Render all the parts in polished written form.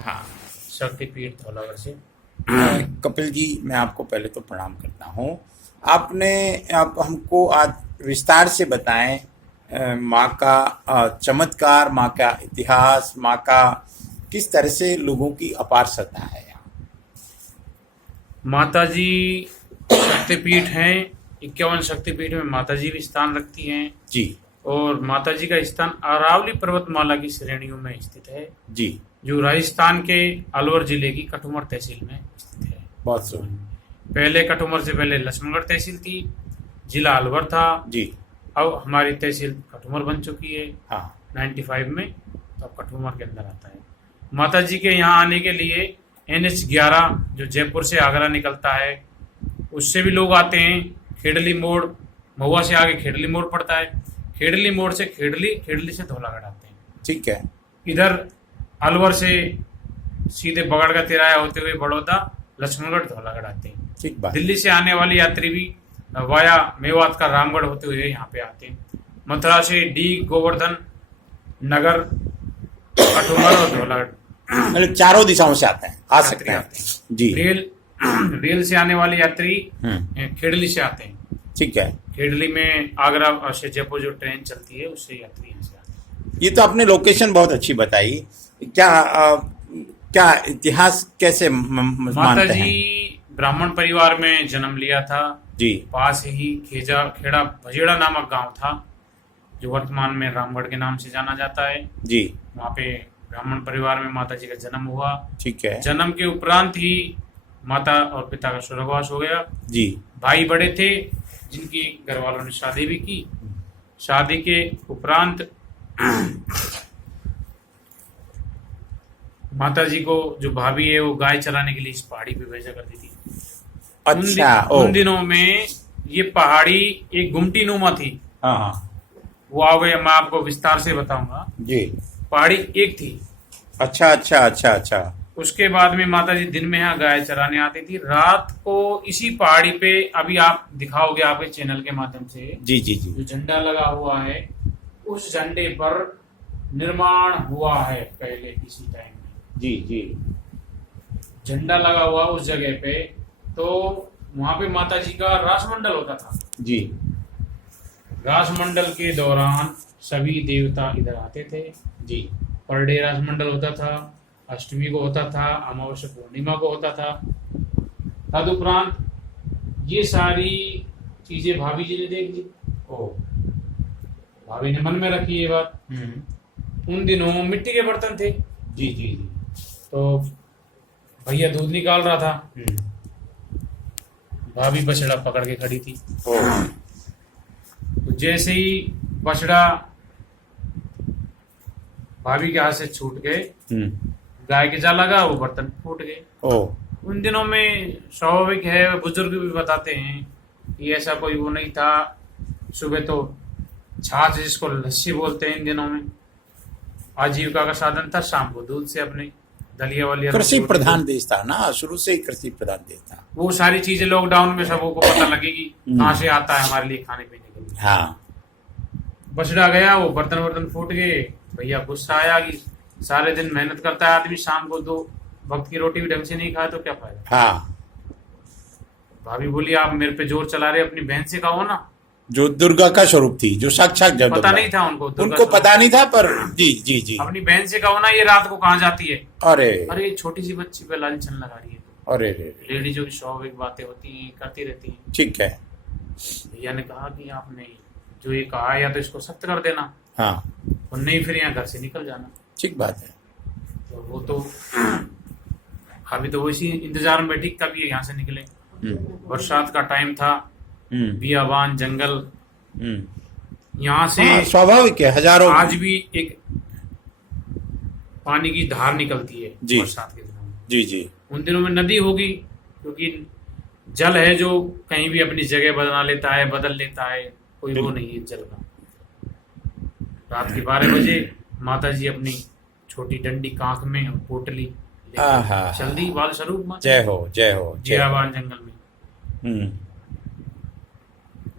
हाँ। शक्तिपीठ धौलागढ़ से। कपिल जी, मैं आपको पहले तो प्रणाम करता हूँ। आपने आप हमको आज विस्तार से बताएं माँ का चमत्कार, माँ का इतिहास, माँ का किस तरह से लोगों की अपार श्रद्धा है यहाँ। माता जी शक्तिपीठ हैं। 51 शक्तिपीठ में माता जी भी स्थान रखती हैं। जी और माता जी का स्थान अरावली पर्वतमाला की श्रेणियों में स्थित है, जी। जो राजस्थान के अलवर जिले की कठुमर तहसील में स्थित है। बहुत सुन। पहले कठुमर से पहले लक्ष्मणगढ़ तहसील थी, जिला अलवर था। जी। अब हमारी तहसील कठुमर बन चुकी है। हाँ 95 में, तो अब कठुमर के अंदर आता है। माता जी के यहाँ आने के लिए NH11 जो जयपुर से आगरा निकलता है, उससे भी लोग आते हैं। खेड़ली मोड़, महुआ से आगे खेड़ली मोड़ पड़ता है। खेड़ली मोड़ से खेड़ली, खेड़ली से धौलागढ़ आते हैं। ठीक है। इधर अलवर से सीधे बगड़ का तिराया होते हुए बड़ौदा, लक्ष्मणगढ़, धौलागढ़ आते हैं। ठीक बात। दिल्ली से आने वाले यात्री भी वाया मेवात का रामगढ़ होते हुए यहाँ पे आते हैं। मथुरा से डी गोवर्धन नगर, कठुमर और धौलागढ़ मतलब चारों दिशाओं से आते हैं, आ सकते हैं। आते हैं। जी। रेल से आने वाले यात्री हम्म। खेड़ली से आते हैं। ठीक है। खेड़ली में आगरा से जयपुर जो ट्रेन चलती है, उससे यात्री यहाँ से आते हैं। ये तो आपने लोकेशन बहुत अच्छी बताई। क्या क्या इतिहास कैसे माता मानते जी हैं। ब्राह्मण परिवार में जन्म लिया था। जी पास ही खेड़ा भजेड़ा नामक गांव था, जो वर्तमान में रामगढ़ के नाम से जाना जाता है। जी। वहाँ पे ब्राह्मण परिवार में माता जी का जन्म हुआ। ठीक है। जन्म के उपरांत ही माता और पिता का स्वर्गवास हो गया। जी। भाई बड़े थे, जिनकी घर वालों ने शादी भी की। शादी के उपरांत माता जी को जो भाभी है, वो गाय चराने के लिए इस पहाड़ी पे भेजा करती थी। अच्छा। उन दिनों में ये पहाड़ी एक गुमटी नुमा थी। हाँ हाँ। वो आगे मैं आपको विस्तार से बताऊंगा। जी। पहाड़ी एक थी। अच्छा अच्छा अच्छा अच्छा। उसके बाद में माता जी दिन में यहाँ गाय चराने आती थी, रात को इसी पहाड़ी पे, अभी आप दिखाओगे आपके चैनल के माध्यम से, जी जी जी। जो झंडा लगा हुआ है, उस झंडे पर निर्माण हुआ है पहले किसी टाइम में। जी जी। झंडा लगा हुआ उस जगह पे, तो वहां पे माता जी का रासमंडल होता था। जी। रासमंडल के दौरान सभी देवता इधर आते थे। जी। पर डे रासमंडल होता था, अष्टमी को होता था, अमावस्या पूर्णिमा को होता था। तदुपरांत ये सारी चीजें भाभी जी ने देख ली। ओ, भाभी ने मन में रखी ये बात। उन दिनों मिट्टी के बर्तन थे। जी जी जी। तो भैया दूध निकाल रहा था, भाभी बछड़ा पकड़ के खड़ी थी। ओ। तो जैसे ही बछड़ा भाभी के हाथ से छूट गए, गाय के जा लगा, वो बर्तन फूट गए। ओ। उन दिनों में स्वाभाविक है, बुजुर्ग भी बताते हैं कि ऐसा कोई वो नहीं था। सुबह तो छाछ, जिसको लस्सी बोलते हैं इन दिनों में, आजीविका का साधन था। शाम को दूध से अपने दलिया वालिया, कृषि प्रधान देश था ना, शुरू से ही कृषि प्रधान देश था। वो सारी चीजें लॉकडाउन में सबको पता लगेगी कहाँ से आता है हमारे लिए खाने पीने के लिए। हाँ। बछड़ा गया, वो बर्तन वर्तन फूट गए। भैया गुस्सा आया कि सारे दिन मेहनत करता है आदमी, शाम को 2 वक्त की रोटी भी ढंग से नहीं खाए तो क्या फायदा। हाँ। भाभी बोली, आप मेरे पे जोर चला रहे, अपनी बहन से कहो ना। जो दुर्गा का स्वरूप थी, जो साक्षात पता जगदम्बा। नहीं था उनको, उनको पता नहीं था, पर जी जी जी। अपनी बहन से कहो ना, ये रात को कहाँ जाती है। अरे अरे छोटी सी बच्ची पे लालचन लगा रही है। अरे रे। लेडीजों की स्वाभाविक बातें होती हैं, करती रहती हैं। ठीक है। भैया ने कहा कि आपने जो ये कहा, या तो इसको सख्त कर देना, हाँ और नहीं फिर यहाँ घर से निकल जाना। ठीक बात है। तो वो तो अभी तो वैसी इंतजार में बैठी कब ये यहाँ से निकले। बरसात का टाइम था, बियाबान जंगल, यहाँ से हाँ, स्वाभाविक है। हजारों आज भी एक पानी की धार निकलती है जी। बरसात के दिनों में। जी जी। उन दिनों में नदी होगी, क्योंकि जल है जो कहीं भी अपनी जगह बना लेता है, बदल लेता है, कोई वो नहीं है जल का। रात के 12 बजे माता जी अपनी छोटी डंडी कांख में और पोटली चल दी बाल स्वरूप में। जय हो जय हो जय। बियाबान जंगल में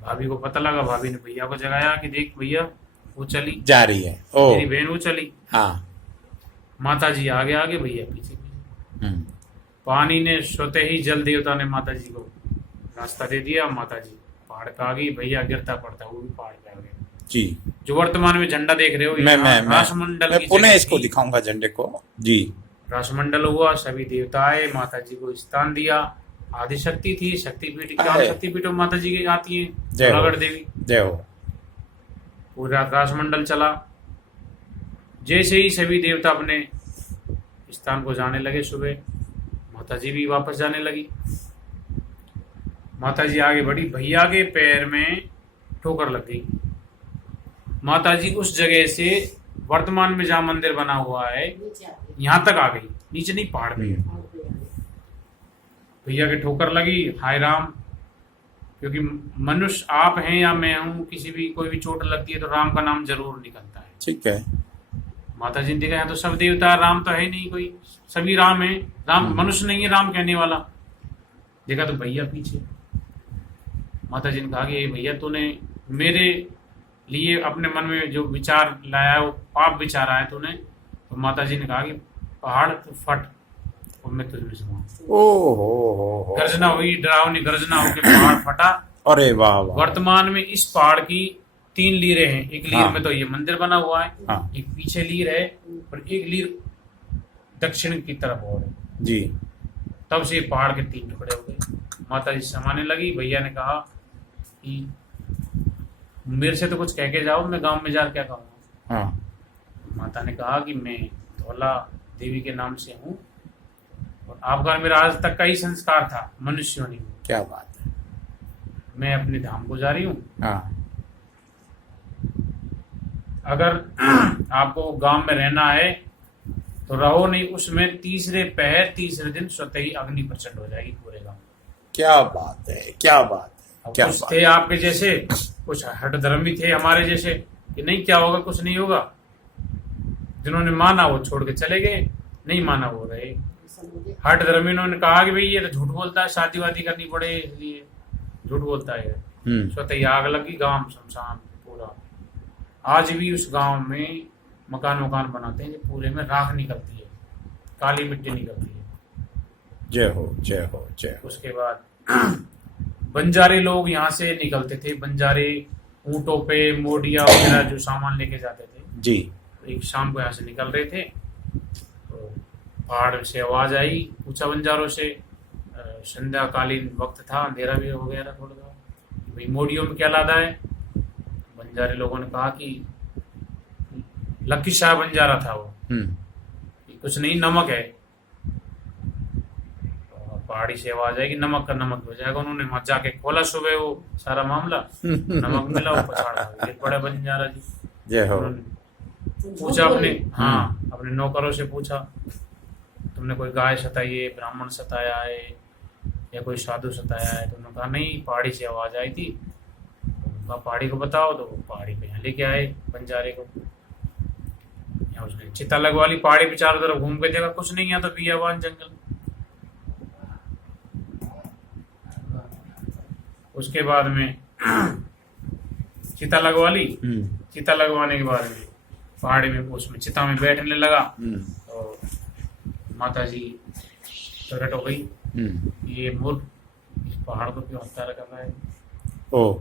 भाभी को पता लगा, भाभी ने भैया को जगाया कि देख भैया वो चली जा रही है। ओ। तेरी बहन वो चली। हाँ। माता जी आगे आगे, भैया पीछे पीछे। हम्म, पानी ने सोते ही जल देवता ने माता जी को रास्ता दे दिया। माता जी पहाड़ पे आ गई, भैया गिरता पड़ता वो भी पहाड़ पे आ गया। जी। जो वर्तमान में झंडा देख रहे हो, मैं यहाँ मैं मैं राष्ट्रमंडल मैं की पुनः जगह इसको थी। दिखाऊंगा झंडे को। जी। राष्ट्रमंडल हुआ, सभी देवता आए, माता जी को स्थान दिया। आदिशक्ति थी, शक्तिपीठ, 51 है। शक्तिपीठों माता जी की आती है, जय हो। धौलागढ़ देवी। जय हो। पूरा राष्ट्रमंडल चला। जैसे ही सभी देवता अपने स्थान को जाने लगे, सुबह माता जी भी वापस जाने लगी। माता जी आगे बढ़ी, भैया के पैर में ठोकर लग गई। माता जी उस जगह से वर्तमान में जहाँ मंदिर बना हुआ है यहाँ तक आ गई, नीचे नहीं, पहाड़ पे। भैया के ठोकर लगी, हाय राम। क्योंकि मनुष्य आप हैं या मैं हूँ, किसी भी कोई भी चोट लगती है तो राम का नाम जरूर निकलता है। ठीक है। माता जी ने देखा है तो सब देवता, राम तो है नहीं कोई, सभी राम है, राम मनुष्य नहीं है राम कहने वाला। देखा तो भैया पीछे। माता जी ने कहा कि भैया तूने मेरे लिए अपने मन में जो विचार लाया वो पाप विचार आया तूने। तो माता जी ने कहा कि पहाड़ तो फट और मैं तुझे सुनाऊं। ओ हो। गर्जना हुई, डरावनी गर्जना होकर पहाड़ फटा। अरे वाह वाह। वर्तमान में इस पहाड़ की 3 लीरें हैं। एक लीर हाँ। में तो ये मंदिर बना हुआ है, हाँ। एक पीछे लीर है और एक लीर दक्षिण की तरफ और है। जी। तब से पहाड़ के 3 टुकड़े हो गए। माता जी समाने लगी। भैया ने कहा कि मेरे से तो कुछ कह के जाओ, मैं गांव में जा क्या कहूँगा। हाँ। माता ने कहा कि मैं धौला देवी के नाम से हूँ और आपका मेरा आज तक का ही संस्कार था, मनुष्य होने में। क्या बात है। मैं अपने धाम को जा रही हूँ। हाँ। अगर आपको गांव में रहना है तो रहो, नहीं उसमें तीसरे पहर तीसरे दिन स्वतः ही अग्नि प्रचंड हो जाएगी पूरे गांव। क्या बात है, क्या बात है, क्या कुछ बात थे आपके जैसे, कुछ हठधर्मी थे हमारे जैसे कि नहीं क्या होगा, कुछ नहीं होगा। जिन्होंने माना वो छोड़ के चले गए, नहीं माना वो रहे। हठधर्मी ने कहा कि भाई ये तो झूठ बोलता है, शादी वादी करनी पड़े इसलिए झूठ बोलता है। स्वतः ही आग लगी, गांव शमशान पूरा। आज भी उस गांव में मकान बनाते हैं, पूरे में राख निकलती है, काली मिट्टी निकलती है। जय हो, जय हो, जय हो। उसके बाद बंजारे लोग यहाँ से निकलते थे। बंजारे ऊंटों पे मोडिया वगैरह जो सामान लेके जाते थे। जी। एक शाम को यहाँ से निकल रहे थे तो पहाड़ से आवाज आई, पूछा बंजारों से, संध्याकालीन वक्त था, अंधेरा भी हो गया था थोड़ा सा, भाई मोडियों में क्या लादा है। बंजारे लोगों ने कहा कि लक्की शाह बंजारा था वो, कुछ नहीं नमक है। पहाड़ी से आवाज आएगी, नमक का नमक हो जाएगा। उन्होंने वहां जाके खोला सुबह वो सारा मामला, नमक मिला, वो पछाड़ बड़े बंजारा जी। जय हो। पूछा अपने, हाँ अपने नौकरों से पूछा, तुमने कोई गाय सताई है, ब्राह्मण सताया है या कोई साधु सताया है। तो उन्होंने कहा नहीं, पहाड़ी से आवाज आई थी। उनका पहाड़ी को बताओ, तो वो पहाड़ी पे यहाँ लेके आए बंजारे को। यहाँ उसने चिता लगवा ली, पहाड़ी पे चारों तरफ घूम के देखा, कुछ नहीं, यहाँ तो बियाबान जंगल। उसके बाद में चिता लगवा ली। चिता लगवाने के बाद में पहाड़ी में उसमें चिता में बैठने लगा। तो माता जी प्रकट हो गई, ये मूर्ख इस पहाड़ को क्यों हत्या कर रहा है। ओ।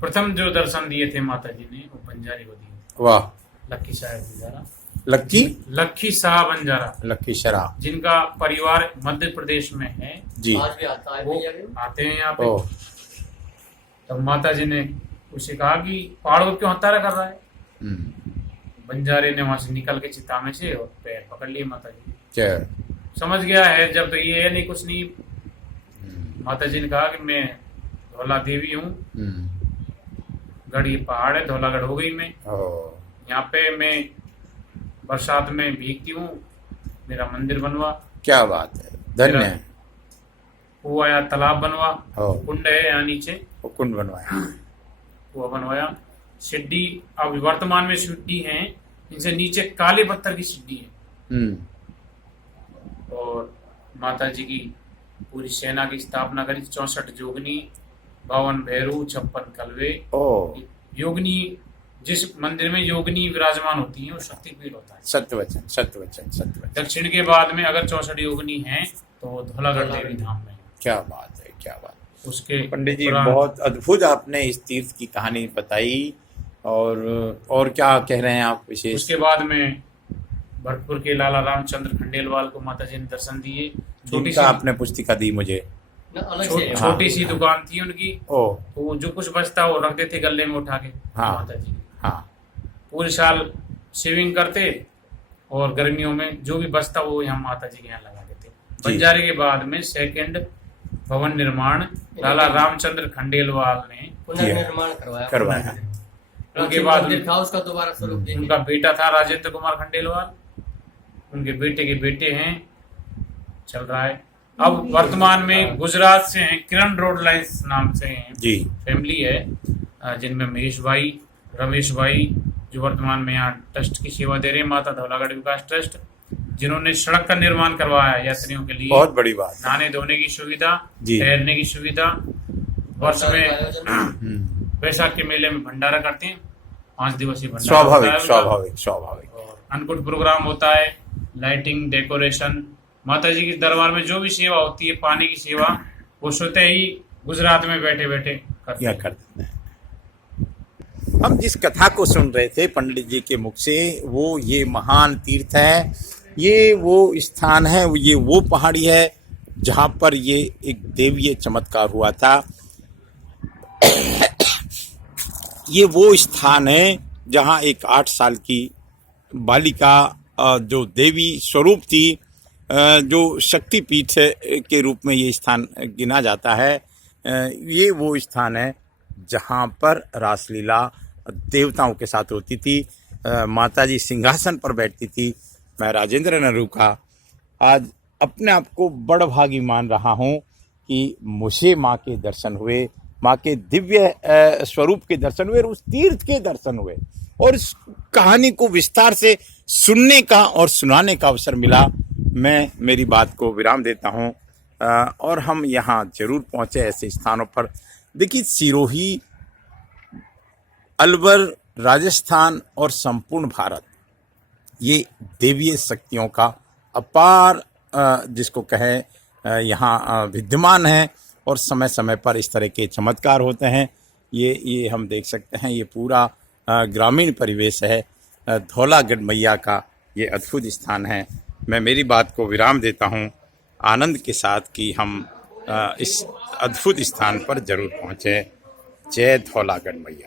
प्रथम जो दर्शन दिए थे माता जी ने वो बंजारे को दिए। वाह। लक्की शाह बंजारा, लक्की शाह बंजारा, लक्की शरा, जिनका परिवार मध्य प्रदेश में है जी। आज भी आता है, वो आते हैं यहाँ पे। तो माता जी ने उसे कहा कि पहाड़ को क्यों हत्या कर रहा है। बंजारे ने वहां से निकल के चिता में से और पैर पकड़ लिए माता जी। समझ गया है जब तो ये है नहीं, कुछ नहीं। माता जी ने कहा कि मैं धौला देवी हूँ, गढ़ ये पहाड़ है, धौलागढ़ हो गई मैं। यहाँ पे मैं बरसात में भीगती हूँ, मेरा मंदिर बनवा। क्या बात है, धन्य है। कुआ या तालाब बनवा, कुंड है यहाँ नीचे, वो कुंड बनवाया, कुआ बनवाया। सिड्डी अब वर्तमान में सिड्डी है, इनसे नीचे काले पत्थर की सिड्डी है। और माता जी की पूरी सेना की स्थापना करी, 64 जोगनी, 52 भैरू, 56 कलवे। योगनी जिस मंदिर में योगिनी विराजमान होती है वो शक्तिपीठ होता है। सत्यवचन सत्यवचन सत्यवचन। दक्षिण के बाद में अगर 64 योगिनी है तो वो धौलागढ़ देवी धाम में है। क्या बात है, क्या बात। उसके पंडित जी उपरांत बहुत अद्भुत आपने इस तीर्थ की कहानी बताई। और क्या कह रहे हैं आप विशेष? उसके बाद में भरतपुर के लाला रामचंद्र खंडेलवाल को माता जी ने दर्शन दिए। छोटी सी आपने पुस्तिका दी मुझे। छोटी सी दुकान थी उनकी। ओ, तो जो कुछ बचता वो रख देते गले में उठा के। हाँ, माता जी हाँ, पूरे साल शेविंग करते और गर्मियों में जो भी बचता वो यहाँ माता जी के यहाँ लगा देते। बंजारे के बाद में सेकंड भवन निर्माण लाला रामचंद्र खंडेलवाल ने पुनर्निर्माण करवाया। उनके बाद उसका दोबारा स्वरूप देंगे। उनका बेटा था राजेंद्र कुमार खंडेलवाल, उनके बेटे के बेटे हैं, चल रहा है। अब वर्तमान में गुजरात से हैं, किरण रोड लाइन्स नाम से हैं जी, फैमिली है, जिनमें महेश भाई, रमेश भाई, जो वर्तमान में यहाँ ट्रस्ट की सेवा दे रहे हैं, माता धौलागढ़ विकास ट्रस्ट, जिन्होंने सड़क का निर्माण करवाया यात्रियों के लिए। बहुत बड़ी बात। नहाने धोने की सुविधा, जी। ठहरने की सुविधा। वर्ष में वैशाख के मेले में भंडारा करते हैं, 5 दिवसीय भंडारा होता है स्वाभाविक उनका। स्वाभाविक स्वाभाविक। और अन्नकूट प्रोग्राम होता है, लाइटिंग, डेकोरेशन। माता जी के दरबार में जो भी सेवा होती है, पानी की सेवा, वो स्वतः ही गुजरात में बैठे बैठे करते हैं। करते हैं। हम जिस कथा को सुन रहे थे पंडित जी के मुख से, वो ये महान तीर्थ है, ये वो स्थान है, ये वो पहाड़ी है जहाँ पर ये एक देवीय चमत्कार हुआ था। ये वो स्थान है जहाँ एक 8 साल की बालिका जो देवी स्वरूप थी, जो शक्तिपीठ के रूप में ये स्थान गिना जाता है, ये वो स्थान है जहाँ पर रासलीला देवताओं के साथ होती थी। माता जी सिंहासन पर बैठती थी। मैं राजेंद्र नरूका आज अपने आप को बड़भागी मान रहा हूँ कि मुझे माँ के दर्शन हुए, माँ के दिव्य स्वरूप के दर्शन हुए, और उस तीर्थ के दर्शन हुए, और इस कहानी को विस्तार से सुनने का और सुनाने का अवसर मिला। मैं मेरी बात को विराम देता हूँ, और हम यहाँ जरूर पहुँचे ऐसे स्थानों पर। देखिए, सिरोही, अलवर, राजस्थान और संपूर्ण भारत ये देवीय शक्तियों का अपार जिसको कहें यहाँ विद्यमान है, और समय समय पर इस तरह के चमत्कार होते हैं। ये हम देख सकते हैं, ये पूरा ग्रामीण परिवेश है। धौलागढ़ मैया का ये अद्भुत स्थान है। मैं मेरी बात को विराम देता हूँ आनंद के साथ कि हम इस अद्भुत स्थान पर जरूर पहुँचे। जय धौलागढ़ मैया।